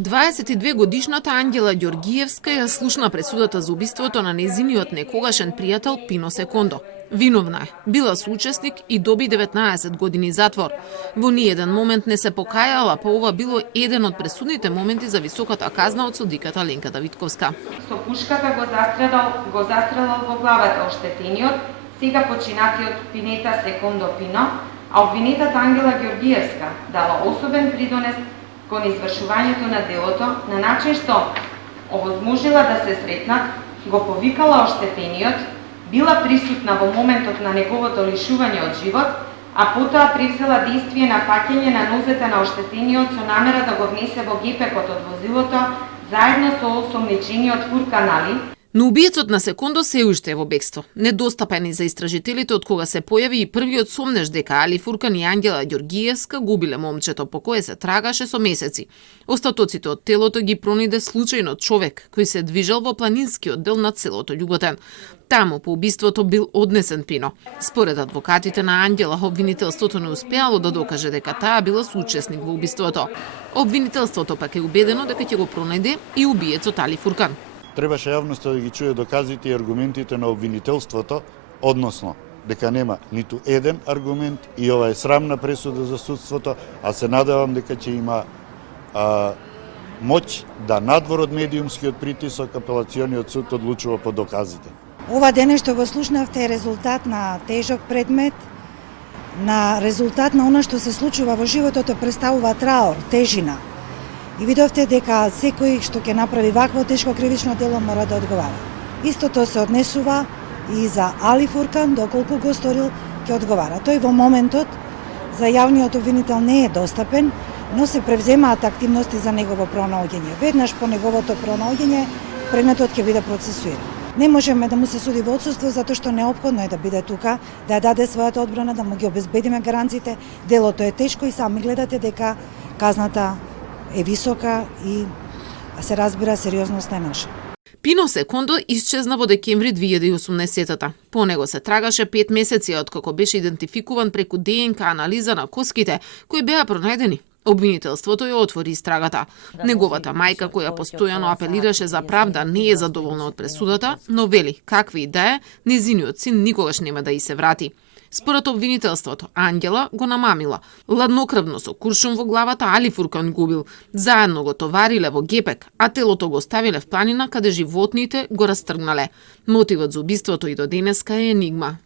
22-годишната Ангела Ѓоргиевска ја слушна пресудата за убиството на нејзиниот некогашен пријател Пино Секондо. Виновна е, била соучесник и доби 19 години затвор. Во ниеден момент не се покајала, па ова било еден од пресудните моменти за високата казна од судиката Ленка Давидковска. Со пушката го застрелал во главата оштетениот, сега починатиот Пинета Секондо Пино, а обвинетата Ангела Ѓоргиевска дала особен придонес кон извршувањето на делото на начин што овозможила да се сретнат, го повикала оштетениот, била присутна во моментот на неговото лишување од живот, а потоа превзела действие на паќање на нозете на оштетениот со намера да го внесе во гепекот од возилото заедно со осомничениот Фуркан Али. Но убиецот на Секондо се уште е во бегство. Недостапен и за истражителите од кога се појави и првиот сомнеж дека Али Фуркан и Ангела Ѓоргиевска губиле момчето по кое се трагаше со месеци. Остатоците од телото ги пронајде случајно човек кој се движел во планинскиот дел на селото Љуботен. Таму по убиството бил однесен Пино. Според адвокатите на Ангела, обвинителството не успеало да докаже дека таа била соучесник во убиството. Обвинителството пак е убедено дека ќе го пронајде и убиецот Али Фуркан. Требаше јавноста да ги чуе доказите и аргументите на обвинителството, односно дека нема ниту еден аргумент и ова е срамна пресуда за судството, а се надевам дека ќе има моќ да надвор од медиумскиот притисок апелациониот суд одлучува по доказите. Ова дене што го слушнавте е резултат на тежок предмет, на резултат на она што се случува во животот, представува траор, тежина. И видовте дека секој што ќе направи вакво тешко кривично дело мора да одговара. Истото се однесува и за Али Фуркан, доколку го сторил, ќе одговара. Тој во моментот за јавниот обвинител не е достапен, но се превземаат активности за негово пронаоѓање. Веднаш по неговото пронаоѓање предметот ќе биде процесуиран. Не можеме да му се суди во отсуство затоа што неопходно е да биде тука, да ја даде својата одбрана, да му ги обезбедиме гаранциите. Делото е тешко и сами гледате дека казната е висока и се разбира сериозноста е наша. Пино Секондо исчезна во декември 2018-та. По него се трагаше 5 месеци откако беше идентификуван преку ДНК анализа на коските кои беа пронајдени. Обвинителството ја отвори истрагата. Неговата мајка, која постојано апелираше за правда, не е задоволна од пресудата, но вели, какви и да е, нејзиниот син никогаш нема да и се врати. Според обвинителството, Ангела го намамила. Ладнокрвно со куршум во главата Али Фуркан губил. Заедно го товариле во гепек, а телото го ставиле в планина каде животните го растргнале. Мотивот за убиството и до денеска е енигма.